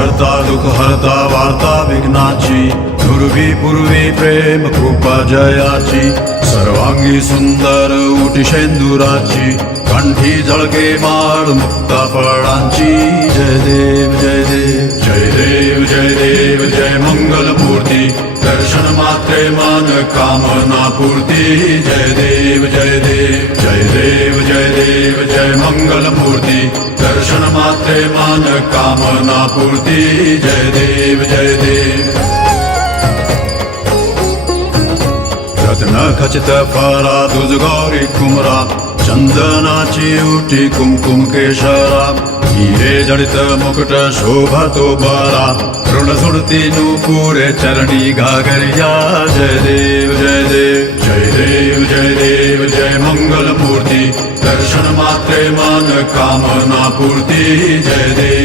करता दुःख हरता वार्ता विघ्नाची, दुर्वी पूर्वी प्रेम कृपा जयाची, सर्वांगी सुंदर उटी शेंदुराची, कंठी झळके माळ मुक्ता फळांची. जय देव जय देव जय देव जय देव जय मंगल मूर्ती, दर्शन मात्रे मन कामना पूर्ती. जय देव जय देव जय देव जय देव जय मंगल मूर्ती, दर्शन मात्रे मन कामना पूर्ती. जय देव जय देव. रत्न खचित फरा दुज गौरी कुमरा, चंदनाची उटी कुमकुम केशरा, हिरे जडित मुकुट शोभतो बरा, ऋण सुरती नूपुरे चरणी घागरिया. जय देव जय देव जय देव जय देव जय मंगल मूर्ती, दर्शन मात्रे मन कामना पूर्ती. जय देव.